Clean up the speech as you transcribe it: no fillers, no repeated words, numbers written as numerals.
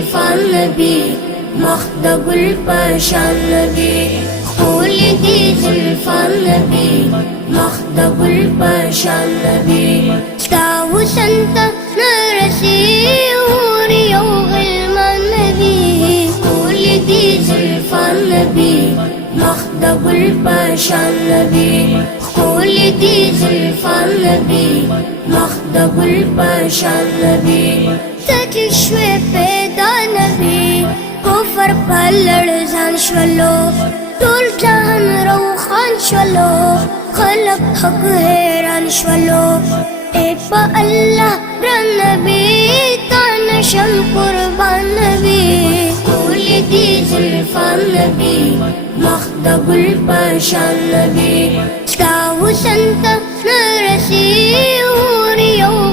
زلفان نبی مخدب الپشان نبی خول دی زلفان نبی مخدب الپشان نبی ستا حسن تا نرسی اوری او غلمان نبی خول دی زلفان نبی مخدب الپشان نبی خول دی زلفان نبی مخدب الپشان نبی تجشوی پیدا نبی کفر پلڑ زان شولو طول جہان روخان شولو خلق حق حیران شولو اے پا اللہ رن نبی تانشم قربان نبی خول دی زلفان نبی مخدب الپشان نبی ستا حسن تا نرسی اوری او